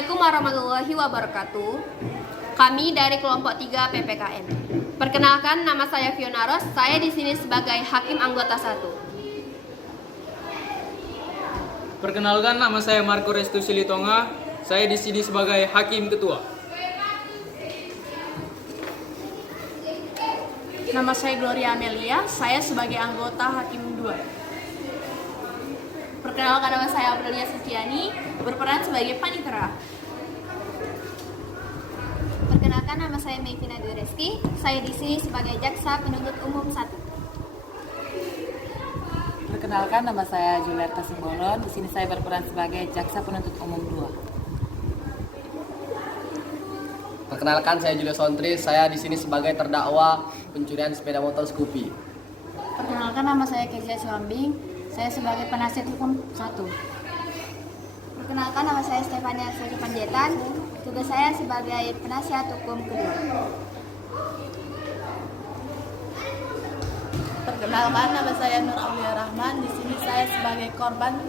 Assalamualaikum warahmatullahi wabarakatuh. Kami dari kelompok 3 PPKN. Perkenalkan, nama saya Fiona Ros. Saya di sini sebagai hakim anggota 1. Perkenalkan, nama saya Marco Restu Silitonga. Saya di sini sebagai hakim ketua. Nama saya Gloria Amelia. Saya sebagai anggota hakim 2. Perkenalkan, nama saya Aprilia Suciani, berperan sebagai panitera. Perkenalkan, nama saya Mevina Dwi Reski. Saya di sini sebagai jaksa penuntut umum 1. Perkenalkan, nama saya Juliarta Simbolon. Di sini saya berperan sebagai jaksa penuntut umum 2. Perkenalkan, saya Julio Sontri. Saya di sini sebagai terdakwa pencurian sepeda motor Scoopy. Perkenalkan, nama saya Kezia Suambing. Saya sebagai penasihat hukum 1. Perkenalkan, nama saya Stefania Sri Panjaitan. Tugas saya sebagai penasihat hukum kedua. Perkenalkan, nama saya Nur Aulia Rahman. Di sini saya sebagai korban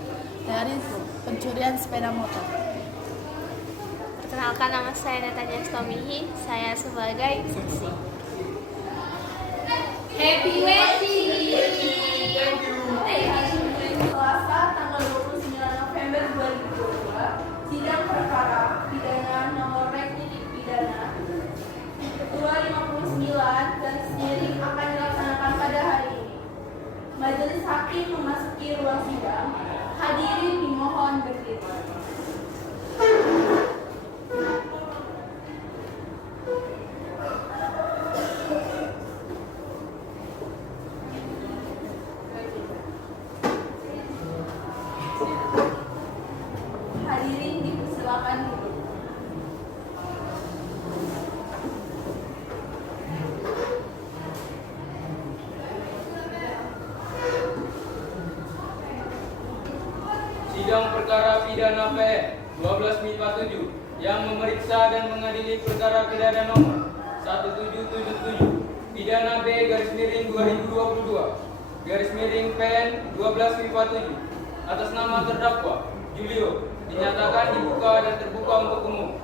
dari pencurian sepeda motor. Perkenalkan, nama saya Natanya Stomihi. Saya sebagai saksi. Happy wedding! Selasa tanggal 29 November 2022, sidang perkara pidana nomor rektidik pidana ketua 59 garis miring akan dilaksanakan pada hari ini. Majelis hakim memasuki ruang sidang. Hadirin dimohon berdiri. Hadirin dipersilakan duduk. Sidang perkara pidana PN 12 MIPA 7 yang memeriksa dan mengadili perkara pidana nomor 1777 pidana B garis miring 2022 garis miring PN 12 MIPA 7 atas nama terdakwa Julio dinyatakan dibuka dan terbuka untuk umum.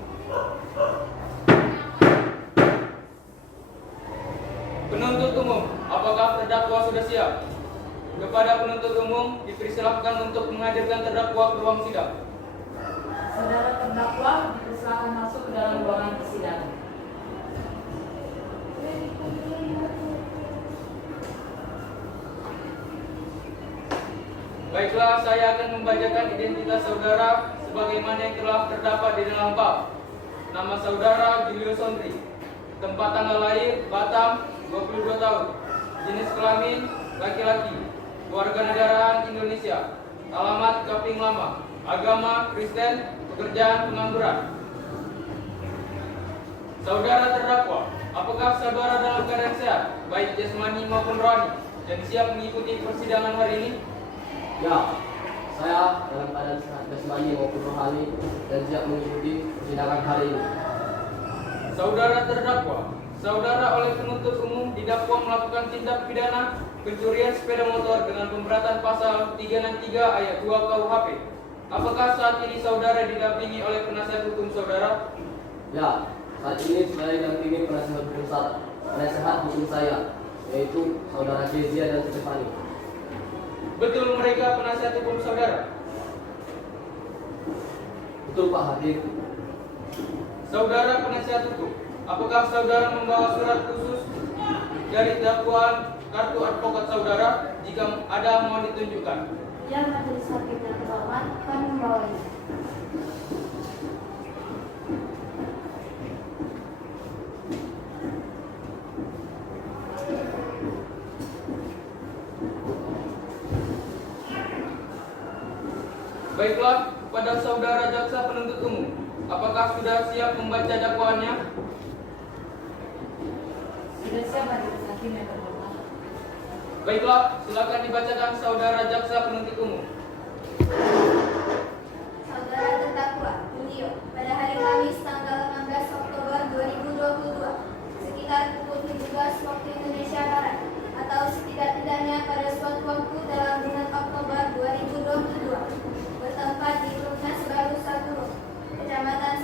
Penuntut umum, apakah terdakwa sudah siap? Kepada penuntut umum dipersilahkan untuk menghadirkan terdakwa ke ruang sidang. Saudara terdakwa dipersilakan masuk ke dalam ruangan persidangan. Baiklah, saya akan membacakan identitas saudara sebagaimana yang telah terdapat di dalam bap. Nama saudara Julio Sontri. Tempat tanggal lahir Batam, 22 tahun. Jenis kelamin laki-laki. Kewarganegaraan Indonesia. Alamat Kaping Lama. Agama Kristen. Pekerjaan pengangguran. Saudara terdakwa, apakah saudara dalam keadaan sehat, baik jasmani maupun rohani, dan siap mengikuti persidangan hari ini? Ya, saya dalam keadaan sehat jasmani maupun rohani dan siap mengikuti persidangan hari ini. Saudara terdakwa, saudara oleh penuntut umum didakwa melakukan tindak pidana pencurian sepeda motor dengan pemberatan pasal 363 ayat 2 KUHP. Apakah saat ini saudara didampingi oleh penasihat hukum saudara? Ya, saat ini saya didampingi penasihat hukum saya, yaitu saudara Kezia dan Stefani. Betul mereka penasihat hukum saudara? Betul Pak Hakim. Saudara penasihat hukum, apakah saudara membawa surat khusus dari dakwaan kartu advokat saudara jika ada mohon ditunjukkan? Ya, majelis hakim yang terhormat, kami membawanya. Baiklah, kepada saudara jaksa penuntut umum, apakah sudah siap membaca dakwaannya? Sudah siap majelis hakim yang terhormat. Baiklah, silakan dibacakan saudara jaksa penuntut umum. Saudara terdakwa Julio, pada hari Kamis tanggal 16 Oktober 2022 sekitar pukul 17 waktu Indonesia Barat atau setidak-tidaknya pada suatu waktu dalam bulan Oktober 2022 bertempat di Rumnas Baru 1, Kecamatan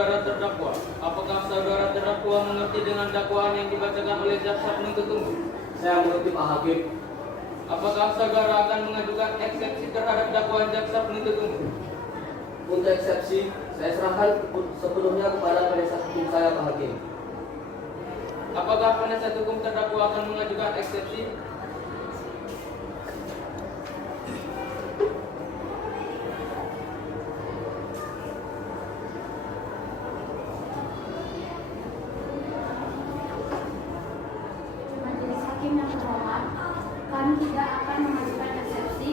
saudara terdakwa. Apakah saudara terdakwa mengerti dengan dakwaan yang dibacakan oleh jaksa penuntut umum? Saya mengerti Pak Hakim. Apakah saudara akan mengajukan eksepsi terhadap dakwaan jaksa penuntut umum? Untuk eksepsi, saya serahkan sepenuhnya kepada penasihat hukum saya Pak Hakim. Apakah penasihat hukum terdakwa akan mengajukan eksepsi? Majelis Hakim yang terhormat, kami tidak akan mengajukan eksepsi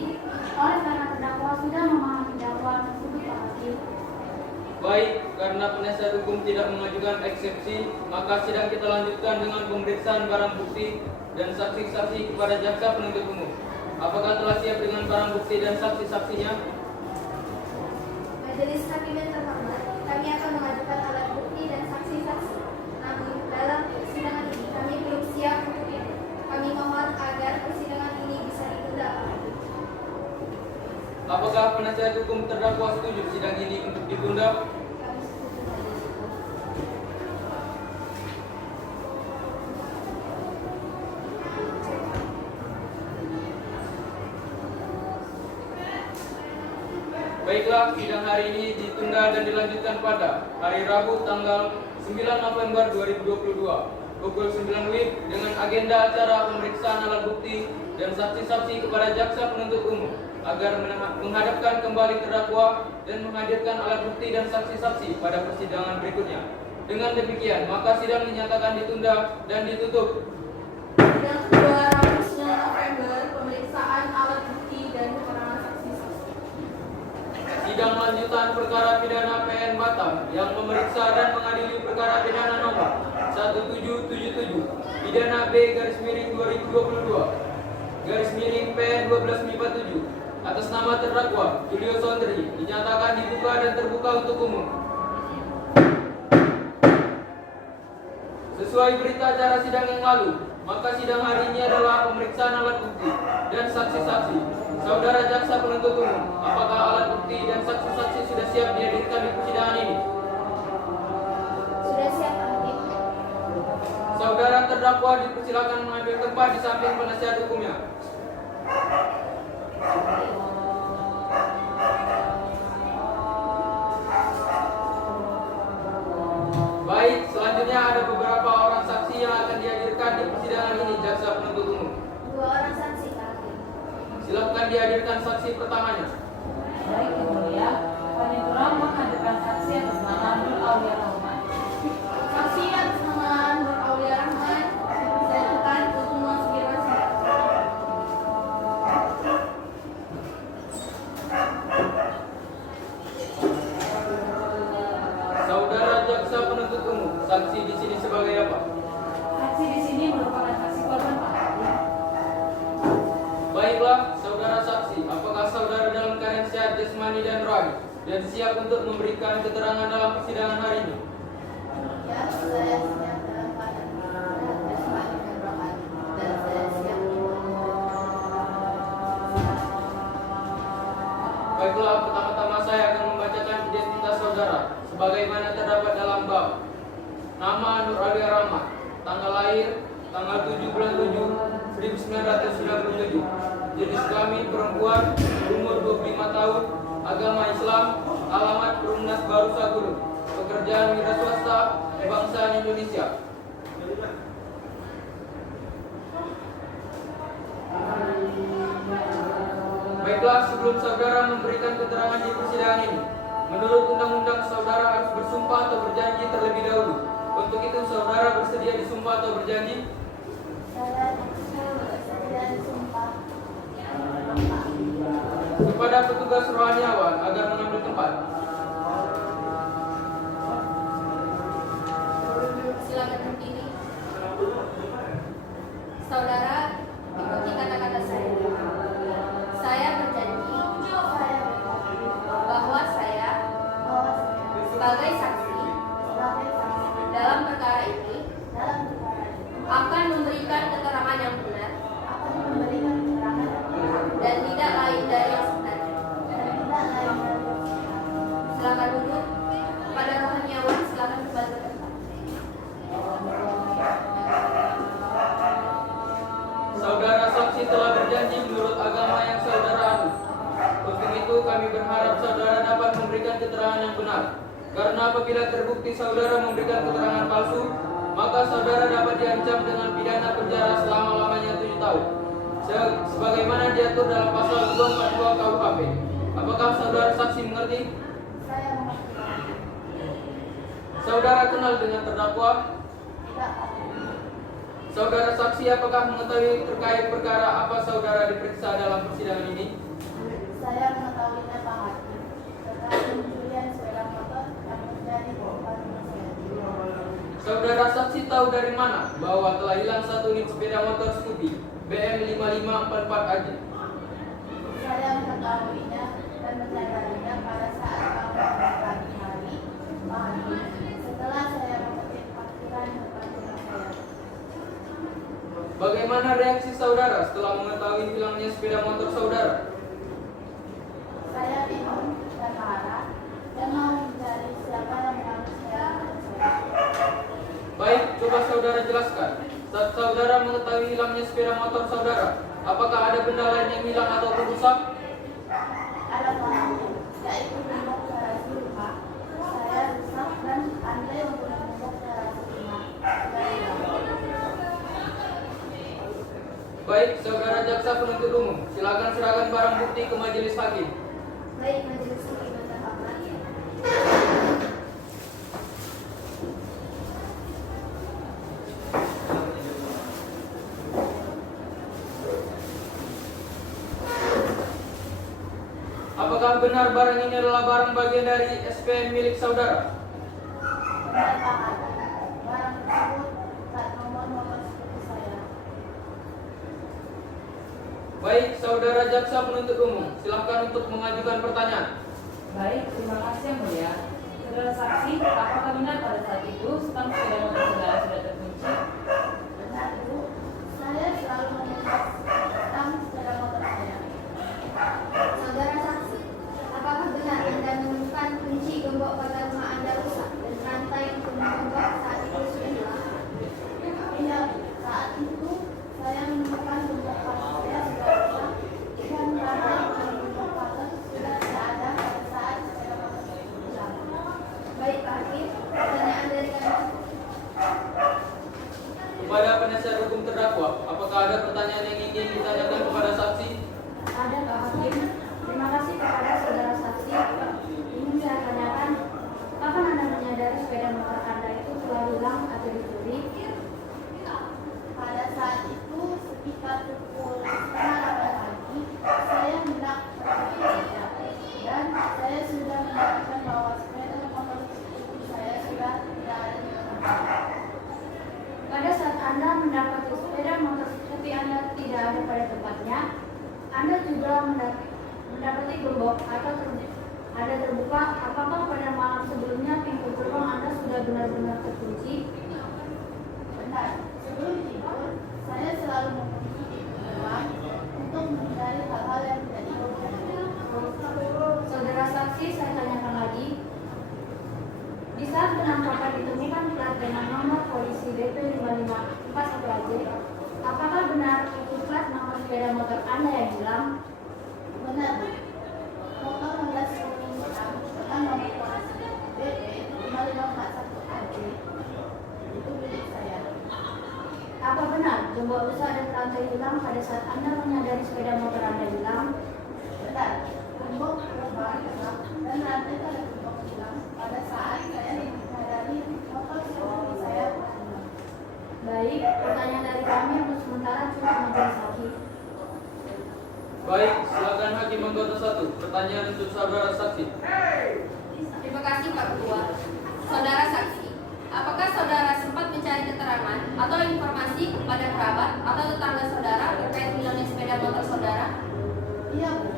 oleh karena terdakwa sudah memahami dakwaan tersebut, Pak Hakim. Baik, karena penasihat hukum tidak mengajukan eksepsi, maka sidang kita lanjutkan dengan pemeriksaan barang bukti dan saksi-saksi kepada jaksa penuntut umum. Apakah telah siap dengan barang bukti dan saksi-saksinya? Majelis Hakim yang terhormat, kami akan mengajukan alat bukti dan saksi-saksi. Namun, dalam persidangan ini kami belum siap untuk itu. Kami mohon agar persidangan ini bisa ditunda, Pak Hakim. Apakah penasihat hukum terdakwa setuju sidang ini untuk ditunda? Kami setuju, Majelis Hakim. Baiklah, sidang hari ini ditunda dan dilanjutkan pada hari Rabu tanggal 9 November 2022 pukul 9 WIB dengan agenda acara pemeriksaan alat bukti dan saksi-saksi kepada jaksa penuntut umum agar menghadapkan kembali terdakwa dan menghadirkan alat bukti dan saksi-saksi pada persidangan berikutnya. Dengan demikian, maka sidang dinyatakan ditunda dan ditutup. Sidang kedua Rabu 9 November, pemeriksaan alat bukti dan keterangan saksi-saksi. Sidang lanjutan perkara pidana PN Batam yang memeriksa dan mengadili perkara pidana nomor 1777 pidana B-2022/PN 1257 atas nama terdakwa Julio Sondri dinyatakan dibuka dan terbuka untuk umum. Sesuai berita acara sidang yang lalu, maka sidang hari ini adalah pemeriksaan alat bukti dan saksi-saksi. Saudara jaksa penuntut umum, apakah alat bukti dan saksi-saksi sudah siap dihadirkan di persidangan ini? Sudah siap, Pak Hakim. Saudara terdakwa dipersilakan mengambil tempat di samping penasihat hukumnya. Baik, selanjutnya ada beberapa orang saksi yang akan dihadirkan di persidangan ini jaksa penuntut umum. 2 orang saksi, Pak Hakim. Silakan dihadirkan saksi pertamanya. Baik, Yang Mulia, kami telah menghadirkan saksi atas nama Nur Aulia Rahman. Saksi atas nama Nur Aulia Rahman dipersilakan untuk memasuki sidang. Saudara jaksa penuntut umum, saksi di sini sebagai apa? Saksi di sini merupakan saksi korban, Pak Hakim. Baiklah, saudara saksi, apakah saudara dalam keadaan sehat jasmani dan rohani dan siap untuk memberikan keterangan dalam persidangan hari ini? Ya, saya siap dalam keadaan sehat jasmani dan rohani, dan saya siap. Baiklah, pertama-tama saya akan membacakan identitas saudara sebagaimana terdapat dalam bab. Nama Nur Aulia Rahman, tanggal lahir tanggal 7 bulan 7 1997. Jenis kelamin perempuan, umur 25 tahun, agama Islam, alamat Perumnas Baru Sagudo, pekerjaan wira swasta, kebangsaan Indonesia. Baiklah, sebelum saudara memberikan keterangan di persidangan ini, menurut undang-undang saudara harus bersumpah atau berjanji terlebih dahulu. Untuk itu saudara bersedia disumpah atau berjanji? Saya bersedia disumpah. Kepada petugas rohaniawan agar mengambil tempat. Silakan berdiri. Saudara, ikuti kata-kata saya. Saya berjanji bahwa saya sebagai saksi dalam perkara ini akan memberikan keterangan yang benar dan tidak lain dari yang sebenarnya. Silakan duduk. Pada rohaniawan kami berharap saudara dapat memberikan keterangan yang benar. Karena apabila terbukti saudara memberikan keterangan palsu, maka saudara dapat diancam dengan pidana penjara selama-lamanya 7 tahun. Sebagaimana diatur dalam pasal 242 KUHP. Apakah saudara saksi mengerti? Saya mengerti. Saudara kenal dengan terdakwa? Tidak. Saudara saksi apakah mengetahui terkait perkara apa saudara diperiksa dalam persidangan ini? Saya mengetahuinya Pak Hakim terkait pencurian sepeda motor yang menjadi korban saya. Saudara saksi tahu dari mana bahwa telah hilang 1 unit sepeda motor Scoopy BM5544 AJ? Saya mengetahuinya dan menyadarinya pada saat bangun pagi hari Pak Hakim setelah saya memetik parkiran depan rumah saya. Bagaimana reaksi saudara setelah mengetahui hilangnya sepeda motor saudara? Saya bingung dan marah dan mau mencari siapa yang mengambil sepeda motor saya. Baik, coba saudara jelaskan. Saat saudara mengetahui hilangnya sepeda motor saudara, apakah ada benda lain yang hilang ataupun rusak? Ada Pak Hakim, yaitu gembok garasi rumah. Saya rusak dan andai untuk gembok garasi rumah. Baik, saudara jaksa penuntut umum, silakan serahkan barang bukti ke majelis hakim. Baik, majelis hakim berhormat. Apakah benar barang ini adalah barang bagian dari SPM milik saudara? Benar Pak Hakim, barang tersebut plat nomor seperti saya. Baik, saudara jaksa penuntut umum, silakan untuk mengajukan pertanyaan. Baik, terima kasih yang mulia. Saudara saksi, apakah benar pada saat itu stang sepeda motor saudara sudah terkunci? Benar Bu, saya selalu memegang stang sepeda motor saya. Saudara saksi, apakah benar Anda menemukan kunci gembok pada rumah Anda rusak dan rantai untuk menggembok saat itu sudah hilang? Iya, saat itu saya menemukan gembok pagar saya sudah rusak dan rantai gembok pagar sudah tidak ada pada saat sepeda motor saya hilang. Baik Pak Hakim, pertanyaan dari kami. Kepada penasihat hukum terdakwa, apakah ada pertanyaan yang ingin ditanyakan kepada saksi? Ada Pak Hakim. Terima kasih kepada saudara saksi. Ingin saya tanyakan, kapan Anda menyadari sepeda motor Anda itu telah hilang atau dicuri? Pada saat itu sekitar pukul 7:30 pagi, saya hendak bekerja dan saya sudah mendapatkan bahwa sepeda motor itu saya sudah tidak ada di tempat. Pada saat Anda mendapati sepeda motor Scoopy Anda tidak ada pada tempatnya, Anda juga mendapati gembok atau ada terbuka. Apakah pada malam sebelumnya pintu gerbang Anda sudah benar-benar terkunci? Benar, sebelum tidur, saya selalu mengunci gerbang untuk menghindari hal-hal yang tidak diinginkan. Saudara saksi, saya tanyakan lagi. Di saat penangkapan ditemukan plat dengan nomor polisi BP 5541 AJ, apakah benar itu plat nomor sepeda motor Anda yang hilang? Benar, Bu. Motor Honda Scoopy hitam dengan nomor polisi BP 5541 AJ itu milik saya. Apa benar gembok rusak dan rantai hilang pada saat Anda menyadari sepeda motor Anda hilang? Benar, gembok perubahan hilang dan rantai pada gembok hilang pada saat saya menyadari motor Scoopy saya hilang. Baik, pertanyaan dari kami untuk sementara cukup majelis hakim. Baik, silakan hakim anggota 1. Pertanyaan untuk saudara saksi. Terima kasih Pak Ketua. Saudara saksi, apakah saudara sempat mencari keterangan atau informasi kepada kerabat atau tetangga saudara terkait hilangnya sepeda motor saudara? Iya, Bu.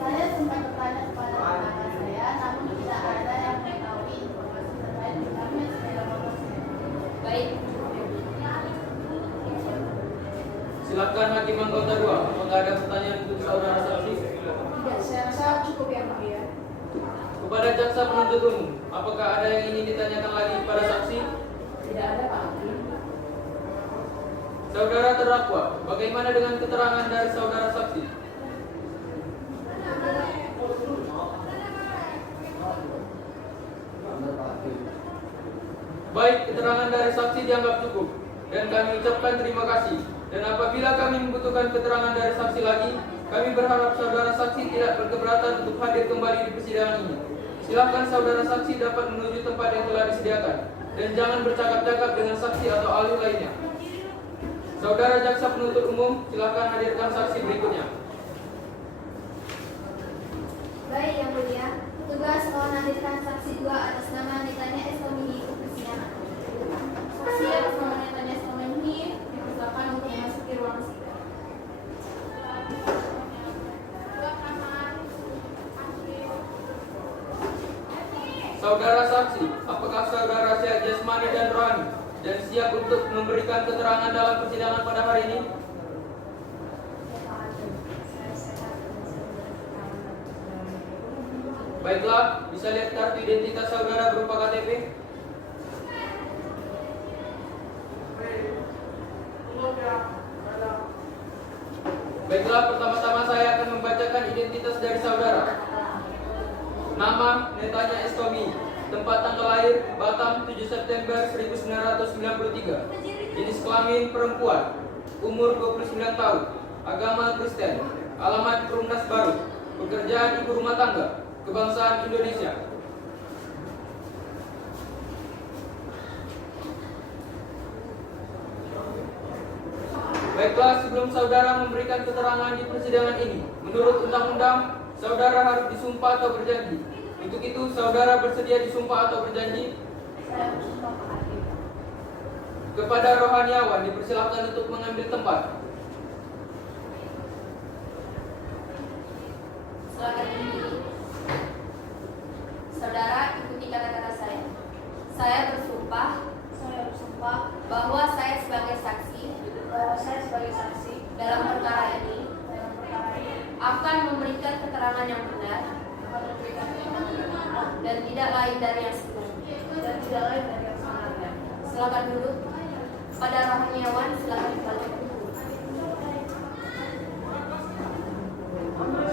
Saya sempat bertanya kepada tetangga saya, namun tidak ada yang mengetahui informasi terkait hilangnya sepeda motor saya. Baik, Silakan hakim anggota 2. Apakah ada pertanyaan untuk saudara saksi? Tidak, saya rasa cukup ya Pak ya. Kepada jaksa penuntut umum, apakah ada yang ingin ditanyakan lagi kepada saksi? Tidak ada Pak Hakim. Saudara terdakwa, bagaimana dengan keterangan dari saudara saksi? Baik, keterangan dari saksi dianggap cukup dan kami ucapkan terima kasih. Dan apabila kami membutuhkan keterangan dari saksi lagi, kami berharap saudara saksi tidak berkeberatan untuk hadir kembali di persidangan ini. Silakan saudara saksi dapat menuju tempat yang telah disediakan dan jangan bercakap-cakap dengan saksi atau ahli lainnya. Saudara jaksa penuntut umum, silakan hadirkan saksi berikutnya. Baik, Yang Mulia. Tugas mohon hadirkan saksi 2 atas nama Netanya Estomihi untuk persidangan. Saksi atas nama Netanya Estomihi dipersilakan untuk memasuki ruang sidang. Saudara saksi, apakah saudara Syekh Jasmani dan Rohani dan siap untuk memberikan keterangan dalam persidangan pada hari ini? Baiklah, bisa lihat kartu identitas saudara berupa KTP? Baiklah, pertama-tama saya akan membacakan identitas dari saudara. Nama, Netanya Estomi. Tempat tanggal lahir, Batam 7 September 1993. Jenis kelamin perempuan. Umur 29 tahun. Agama Kristen. Alamat Perumnas Baru. Pekerjaan ibu rumah tangga. Kebangsaan Indonesia. Baiklah, sebelum saudara memberikan keterangan di persidangan ini, menurut undang-undang, saudara harus disumpah atau berjanji. Untuk itu, saudara bersedia disumpah atau berjanji? Saya bersumpah Pak Hakim. Kepada rohaniawan dipersilakan untuk mengambil tempat. Silakan berdiri. Saudara, ikuti kata-kata saya. Saya bersumpah bahwa saya sebagai saksi dalam perkara ini akan memberikan keterangan yang benar dan tidak lain dari yang sebenarnya. Silakan duduk. Pada rohaniawan silakan kembali.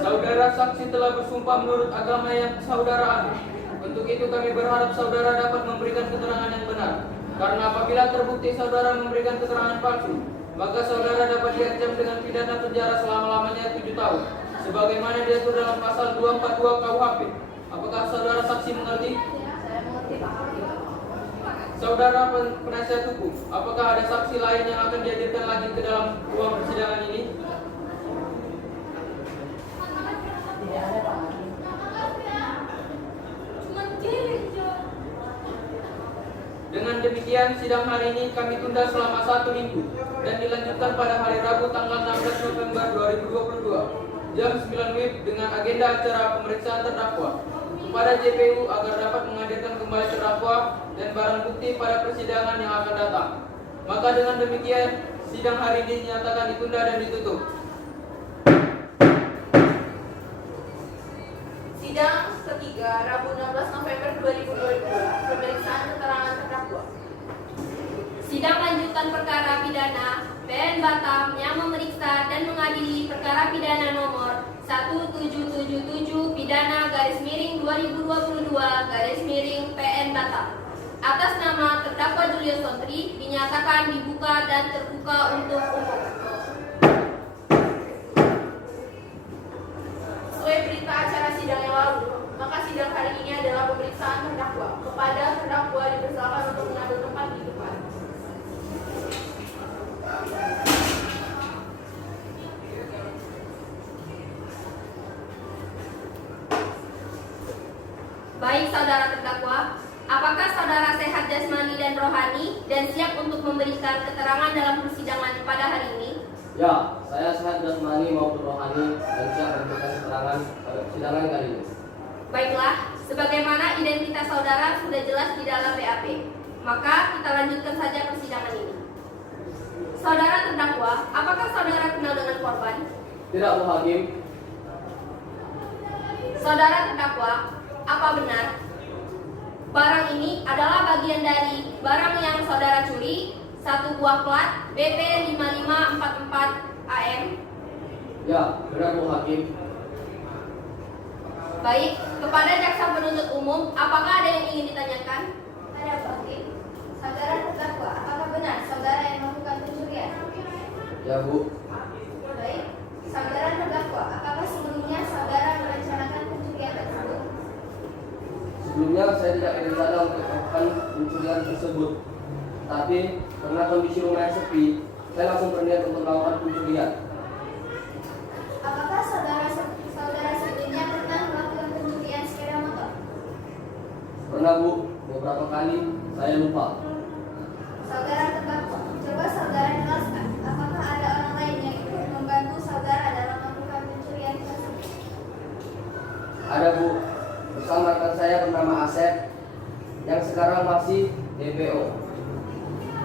Saudara saksi telah bersumpah menurut agama yang saudara anut. Untuk itu kami berharap saudara dapat memberikan keterangan yang benar. Karena apabila terbukti saudara memberikan keterangan palsu, maka saudara dapat diancam dengan pidana penjara selama-lamanya 7 tahun. Sebagaimana diatur dalam pasal 242 KUHP. Apakah saudara saksi mengerti? Saya mengerti Pak Hakim. Saudara penasihat hukum, apakah ada saksi lain yang akan dihadirkan lagi ke dalam ruang persidangan ini? Tidak ada Pak Hakim. Dengan demikian, sidang hari ini kami tunda selama 1 minggu dan dilanjutkan pada hari Rabu tanggal 16 November 2022 jam 9 WIB dengan agenda acara pemeriksaan terdakwa kepada JPU agar dapat menghadirkan kembali terdakwa dan barang bukti pada persidangan yang akan datang. Maka dengan demikian, sidang hari ini dinyatakan ditunda dan ditutup. Sidang ketiga, Rabu 16 November 2022, pemeriksaan keterangan terdakwa. Sidang lanjutan perkara pidana PN Batam yang memeriksa dan mengadili perkara pidana nomor 1777 pidana /2022 /PN Batam atas nama terdakwa Julius Sontri dinyatakan dibuka dan terbuka untuk umum. Sesuai berita acara sidang yang lalu, maka sidang hari ini adalah pemeriksaan terdakwa. Kepada terdakwa dipersilakan untuk mengambil tempat di depan. Baik saudara terdakwa, apakah saudara sehat jasmani dan rohani dan siap untuk memberikan keterangan dalam persidangan pada hari ini? Ya, saya sehat jasmani maupun rohani dan siap memberikan keterangan pada persidangan kali ini. Baiklah, sebagaimana identitas saudara sudah jelas di dalam BAP, maka kita lanjutkan saja persidangan ini. Saudara terdakwa, apakah saudara kenal dengan korban? Tidak, Bu Hakim. Saudara terdakwa, apa benar barang ini adalah bagian dari barang yang saudara curi, satu buah plat BP 5544 AM? Ya, benar Bu Hakim. Baik, kepada jaksa penuntut umum, apakah ada yang ingin ditanyakan? Ada Pak Hakim. Saudara terdakwa, apakah benar saudara yang melakukan pencurian? Ya Bu, Baik. Saudara terdakwa, apakah sebelumnya saudara merencanakan pencurian tersebut? sebelumnya saya tidak berencana untuk melakukan pencurian tersebut. Tapi karena kondisi rumah yang sepi, saya langsung berniat untuk melakukan pencurian. Apakah saudara sebelumnya pernah melakukan pencurian sepeda motor? Pernah Bu, beberapa kali saya lupa. Saudara terdakwa, coba saudara jelaskan, apakah ada orang lain yang ikut membantu saudara dalam melakukan pencurian tersebut? Ada Bu, bersama rekan saya bernama Asep yang sekarang masih DPO.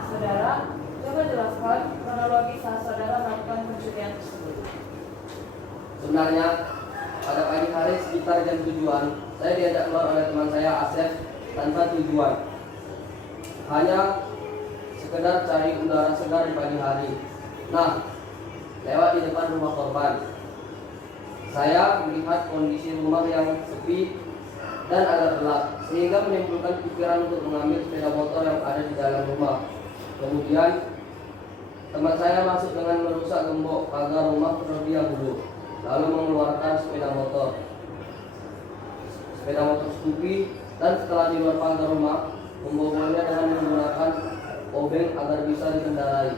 Saudara, coba jelaskan kronologi saat saudara melakukan pencurian tersebut. Sebenarnya pada pagi hari sekitar jam 7-an, saya diajak keluar oleh teman saya Asep tanpa tujuan. Hanya sekedar cari udara segar di pagi hari. Nah, lewat di depan rumah korban, saya melihat kondisi rumah yang sepi dan agak gelap, sehingga menimbulkan pikiran untuk mengambil sepeda motor yang ada di dalam rumah. Kemudian teman saya masuk dengan merusak gembok pagar rumah terlebih dahulu, lalu mengeluarkan sepeda motor Scoopy, dan setelah di luar pagar rumah membobolnya dengan menggunakan obeng agar bisa dikendarai.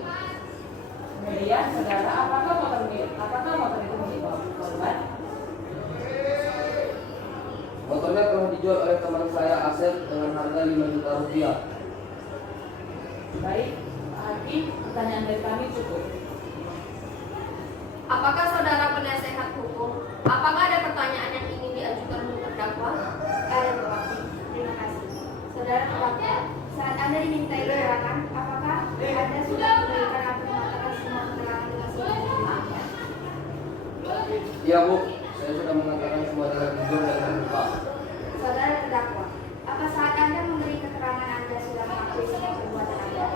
Kemudian, saudara, apakah motor itu milik korban? Motornya telah dijual oleh teman saya Asep dengan harga 5 juta rupiah. Baik, Pak Hakim, pertanyaan dari kami cukup. Apakah saudara penasehat hukum? Apakah ada pertanyaan yang ingin diajukan untuk terdakwa? Ada Pak Hakim. Terima kasih. Saudara terdakwa, saat Anda dimintai keterangan, apakah Anda sudah memberikan atau mengatakan semua keterangan dengan sempurna? Iya Bu, saya sudah mengatakan semua dengan jujur dan terbuka. Saudara terdakwa, apa saat Anda memberi keterangan Anda sudah mengakui semua perbuatan Anda?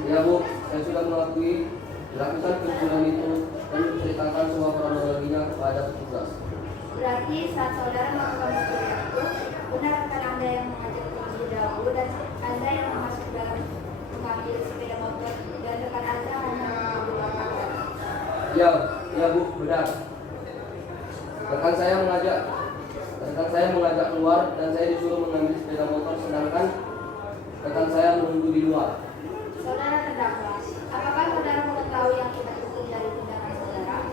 Iya Bu, saya sudah mengakui dilakukan pencurian itu dan menceritakan semua kronologinya kepada petugas. Berarti saat saudara melakukan pencurian itu, benar rekan Anda yang mengajak terlebih dahulu dan Anda yang masuk dalam mengambil sepeda motor dan rekan Anda hanya mengambil pagar. Iya Bu, benar. Rekan saya mengajak keluar dan saya disuruh mengambil sepeda motor, sedangkan rekan saya menunggu di luar. Saudara terdakwa, apakah saudara mengetahui akibat hukum dari tindakan saudara?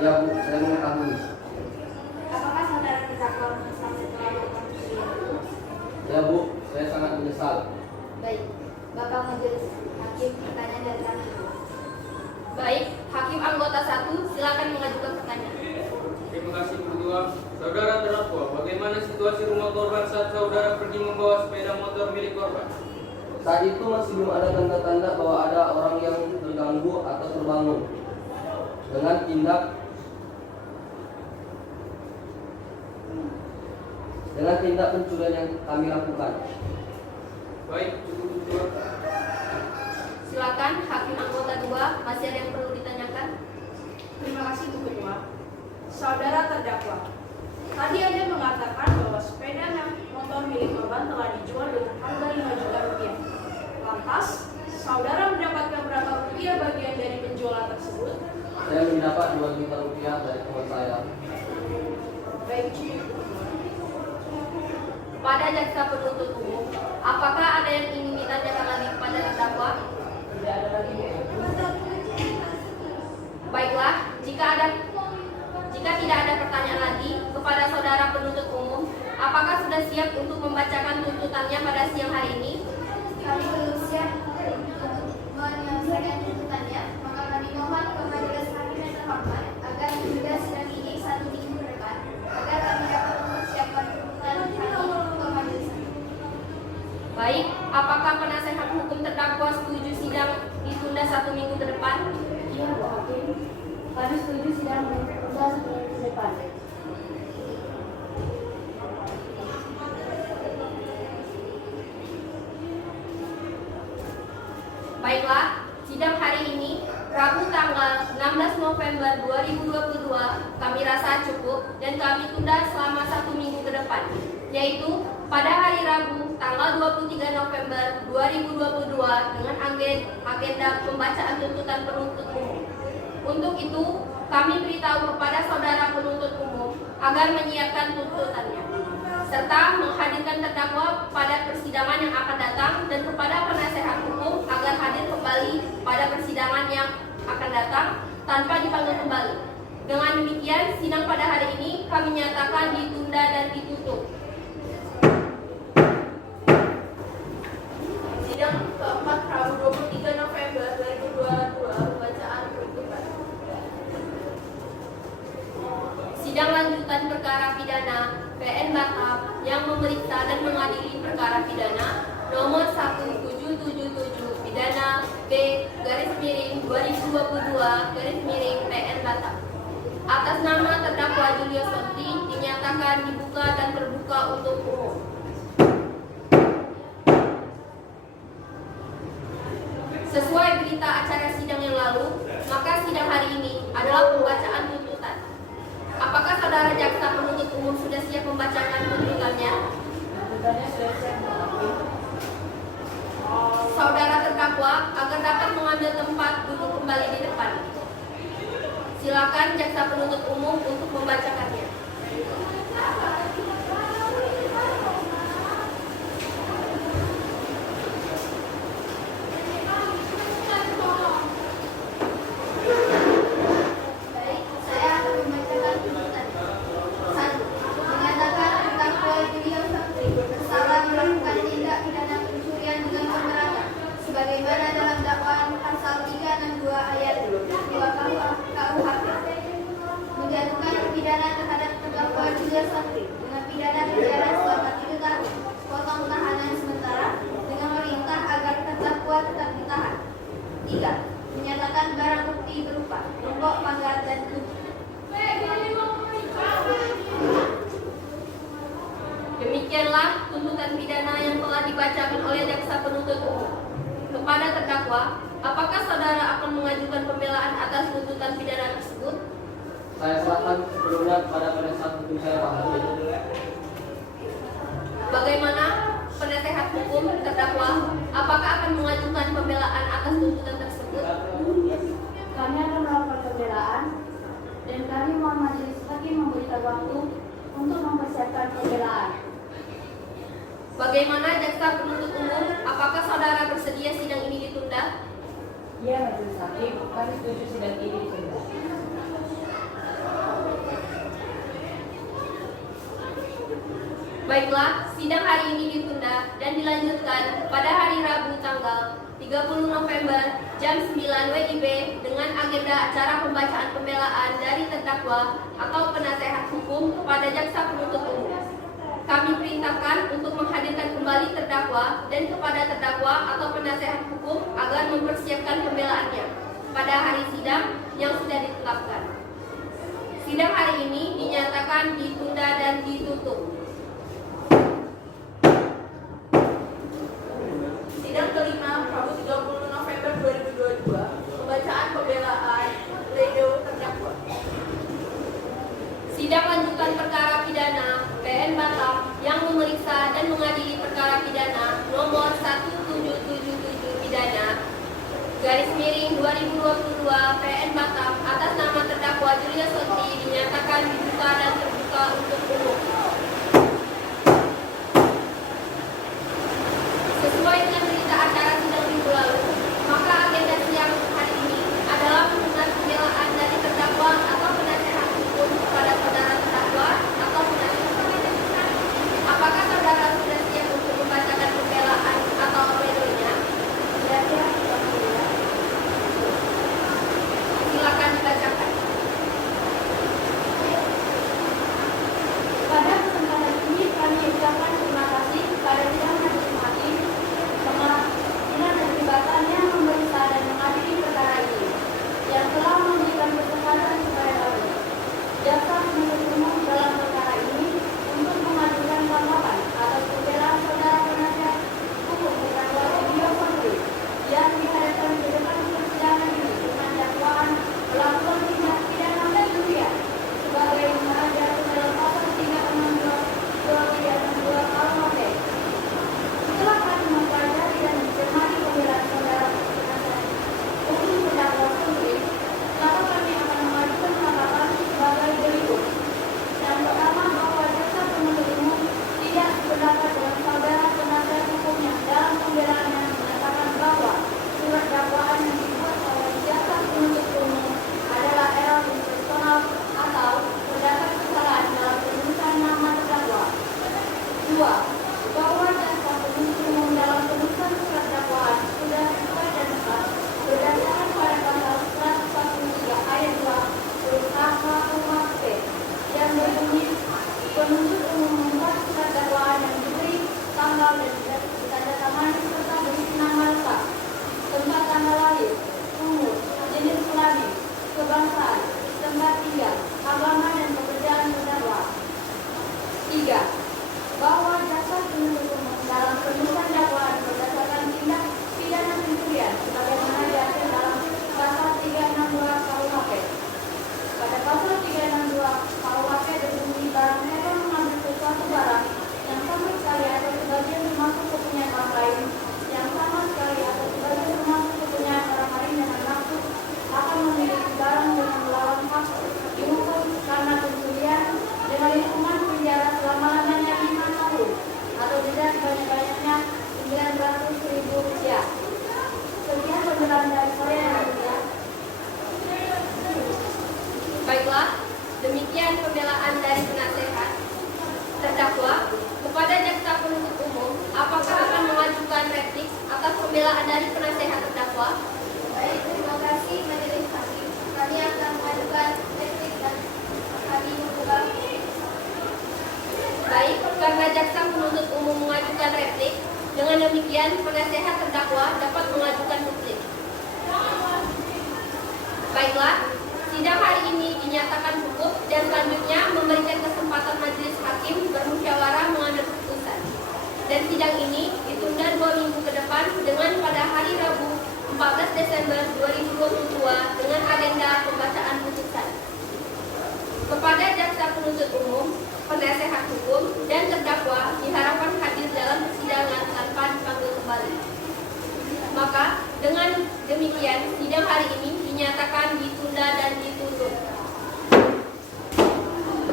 Iya Bu, saya mengetahui. Apakah saudara terdakwa menyesal setelah melakukan pencurian itu? Ya Bu, saya sangat menyesal. Baik, Bapak Majelis Hakim, pertanyaan dari kami. Baik, Hakim anggota 1, silakan mengajukan pertanyaan. Terima kasih berdua. Saudara terdakwa, bagaimana situasi rumah korban saat saudara pergi membawa sepeda motor milik korban? Saat itu masih belum ada tanda-tanda bahwa ada orang yang terganggu atau terbangun dengan tindak pencurian yang kami lakukan. Baik, cukup berdua. Silakan Hakim anggota 2, masih ada yang perlu ditanyakan? Terima kasih Bu Ketua. Saudara terdakwa, tadi Anda mengatakan bahwa sepeda motor milik korban telah dijual dengan harga 5 juta rupiah. Lantas, saudara mendapatkan berapa rupiah bagian dari penjualan tersebut? Saya mendapat 2 juta rupiah dari teman saya. Baik, cukup. Kepada jaksa penuntut umum, apakah ada yang ingin ditanyakan lagi kepada terdakwa? Tidak ada lagi, Bu. Baiklah, jika tidak ada pertanyaan lagi kepada saudara penuntut umum, apakah sudah siap untuk membacakan tuntutannya pada siang hari ini? Kami belum siap untuk menyelesaikan tuntutannya, maka kami mohon ke Majelis Hakim yang terhormat agar menunda sidang ini 1 minggu ke depan, agar kami dapat mempersiapkan tuntutan kami ke Majelis Hakim. Baik, apakah penasehat hukum terdakwa setuju sidang ditunda 1 minggu ke depan? Iya, Bu Hakim. Kami setuju sidang ditunda 1 minggu ke depan. Baiklah, sidang hari ini, Rabu tanggal 16 November 2022, kami rasa cukup dan kami tunda selama 1 minggu ke depan, yaitu pada hari Rabu tanggal 23 November 2022 dengan agenda pembacaan tuntutan penuntut umum. Untuk itu, kami beritahu kepada saudara penuntut umum agar menyiapkan tuntutannya, serta menghadirkan terdakwa pada persidangan yang akan datang dan kepada penasehat hukum agar hadir kembali pada persidangan yang akan datang tanpa dipanggil kembali. Dengan demikian, sidang pada hari ini kami nyatakan ditunda dan ditutup. Sidang keempat Rabu 23 November 2022 pembacaan tuntutan. Sidang lanjutan perkara pidana PN Batam yang memeriksa dan mengadili perkara pidana nomor 1777 pidana B/2022 PN Batam. Atas nama terdakwa Julio Sonti dinyatakan dibuka dan terbuka untuk umum. Sesuai berita acara sidang yang lalu, maka sidang hari ini adalah pembacaan tuntutan. Apakah saudara jaksa penuntut umum sudah siap membacakan tuntutannya? Tuntutannya sudah siap, Bu Hakim. Saudara terdakwa agar dapat mengambil tempat duduk kembali di depan. Silakan jaksa penuntut umum untuk membacakannya. Baik, saya akan membacakan tuntutan. 1. Menyatakan terdakwa Julio Sonti bersalah melakukan tindak pidana pencurian dengan pemberatan sebagaimana dalam dakwaan pasal 362 ayat 2 KUHP. Menjatuhkan pidana terhadap terdakwa Julio Sonti dengan pidana penjara selama 3 tahun, potong tahanan sementara dengan perintah agar terdakwa tetap ditahan. 3. Menyatakan barang bukti berupa rokok, panggat, dan tubuh. Demikianlah tuntutan pidana yang telah dibacakan oleh jaksa penuntut umum. Kepada terdakwa, apakah saudara akan mengajukan pembelaan atas tuntutan pidana tersebut? Saya serahkan sebelumnya kepada penasihat hukum saya, Pak Hakim. Bagaimana penasehat hukum terdakwa? Apakah akan mengajukan pembelaan atas tuntutan tersebut? Kami akan melakukan pembelaan dan kami mohon majelis hakim memberikan waktu untuk mempersiapkan pembelaan. Bagaimana jaksa penuntut umum? Apakah saudara bersedia sidang ini ditunda? Iya, Majelis Hakim, kami setuju sidang ini ditunda. Baiklah, sidang hari ini ditunda dan dilanjutkan pada hari Rabu tanggal 30 November jam 9 WIB dengan agenda acara pembacaan pembelaan dari terdakwa atau penasehat hukum kepada jaksa penuntut umum. Kami perintahkan untuk menghadirkan kembali terdakwa dan kepada terdakwa atau penasehat hukum agar mempersiapkan pembelaannya pada hari sidang yang sudah ditetapkan. Sidang hari ini dinyatakan ditunda dan ditutup. Sidang kelima Rabu 30 November 2022 pembacaan pembelaan pledoi terdakwa. Sidang lanjutan perkara pidana PN Batam yang memeriksa dan mengadili perkara pidana nomor 1777 pidana /2022 PN Batam atas nama terdakwa Julio Sonti dinyatakan dibuka dan terbuka untuk umum. Sesuai dengan berita acara sidang minggu lalu, maka agenda sidang hari ini adalah pendengar pembelaan dari terdakwa atau penasehat hukum kepada saudara terdakwa atau penasehat hukum. Apakah saudara sudah siap untuk membacakan pembelaan atau pledoinya? Silakan dibacakan. 3. Bahwa jaksa penuntut umum dalam penuntutan dakwaan berdasarkan tindak pidana pencurian sebagaimana diatur dalam pasal 362 KUHP. Pada pasal 362 KUHP berbunyi barang siapa mengambil sesuatu barang yang sama sekali atau sebagian termasuk kepunyaan orang lain, yang sama sekali atau sebagian termasuk kepunyaan orang lain dengan maksud akan memiliki barang dengan melawan hak, dihukum karena pencurian dengan hukuman penjara selama-lamanya 5 tahun atau denda sebanyak-banyaknya 900.000 rupiah. Sekian penjelasan dari saya yang mulia. Baiklah, demikian pembelaan dari penasehat terdakwa. Kepada jaksa penuntut umum, apakah akan mengajukan replik atas pembelaan dari penasehat terdakwa? Baik, terima kasih Majelis Hakim. Kami akan mengajukan replik dan kami membuka. Baik, karena jaksa penuntut umum mengajukan replik, dengan demikian penasehat terdakwa dapat mengajukan replik. Baiklah, sidang hari ini dinyatakan cukup dan selanjutnya memberikan kesempatan majelis hakim bermusyawarah mengambil keputusan. Dan sidang ini ditunda 2 minggu ke depan dengan pada hari Rabu 14 Desember 2022 dengan agenda pembacaan putusan. Kepada jaksa penuntut umum, penasehat hukum, dan terdakwa diharapkan hadir dalam persidangan tanpa dipanggil kembali. Maka dengan demikian sidang hari ini dinyatakan ditunda dan ditutup.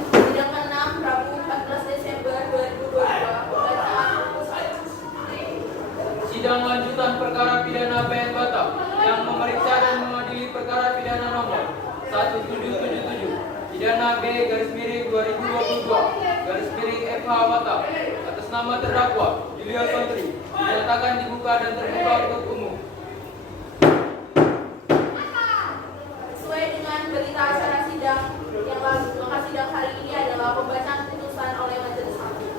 Sidang ke-6 Rabu 14 Desember 2022 pembacaan putusan. Sidang lanjutan perkara pidana Bayan Batam yang memeriksa dan mengadili perkara pidana nomor 1777 pidana B/2022 FH Batam atas nama terdakwa Julius Sondri dinyatakan dibuka dan terbuka untuk umum. Sesuai dengan berita acara sidang yang lalu, maka sidang hari ini adalah pembacaan putusan oleh majelis hakim.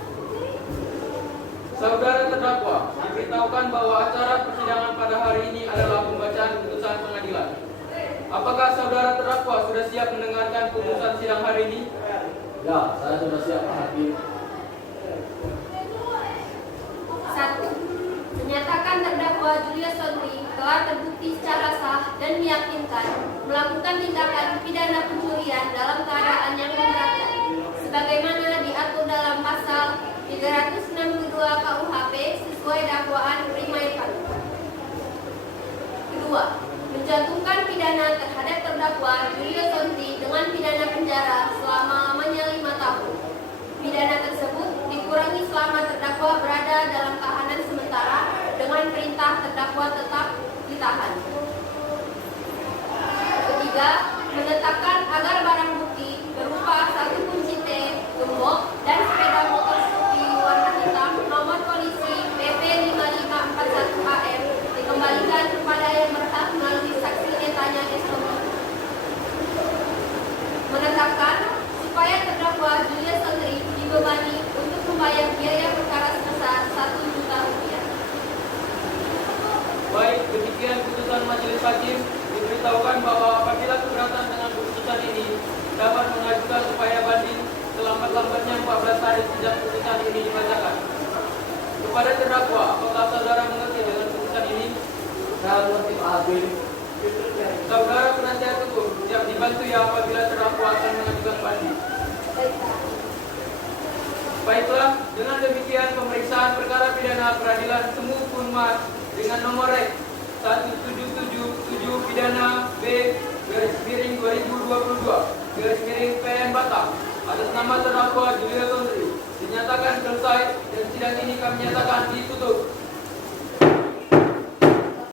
Saudara terdakwa diberitahukan bahwa acara persidangan pada hari ini adalah pembacaan putusan pengadilan. Apakah saudara terdakwa sudah siap mendengarkan putusan sidang hari ini? Ya, saya sudah siap, Pak Hakim. 1. Menyatakan terdakwa Julius Sondri telah terbukti secara sah dan meyakinkan melakukan tindakan pidana pencurian dalam keadaan yang memberatkan, sebagaimana diatur dalam pasal 362 KUHP sesuai dakwaan prima facie. 2. Menjatuhkan pidana terhadap terdakwa Julius Sondri dengan pidana penjara selama-lamanya 5 tahun. Pidana tersebut dikurangi selama terdakwa berada dalam tahanan sementara dengan perintah terdakwa tetap ditahan. 3. Menetapkan agar barang bukti berupa 1 kunci T, gembok, dan sepeda motor putih warna hitam nomor polisi PP 5541 AM dikembalikan kepada yang berhak melalui saksi netanya SOB. Menetapkan supaya terdakwa Julius Sondri dibebani untuk membayar biaya perkara sebesar 1 juta rupiah. Baik, demikian putusan majelis hakim. Diberitahukan bahwa apabila keberatan dengan putusan ini dapat mengajukan upaya banding selambat-lambatnya 14 hari sejak putusan ini dibacakan. Kepada terdakwa, apakah saudara mengerti dengan putusan ini? Saya mengerti, Pak Hakim. Saudara penasihat hukum siap dibantu ya apabila terdakwa akan mengajukan banding. Baiklah, dengan demikian pemeriksaan perkara pidana peradilan Semu Punmas dengan nomor rek 1777 pidana B/2022 PN Batam atas nama terdakwa Julius Sondri dinyatakan selesai dan sidang ini kami nyatakan ditutup.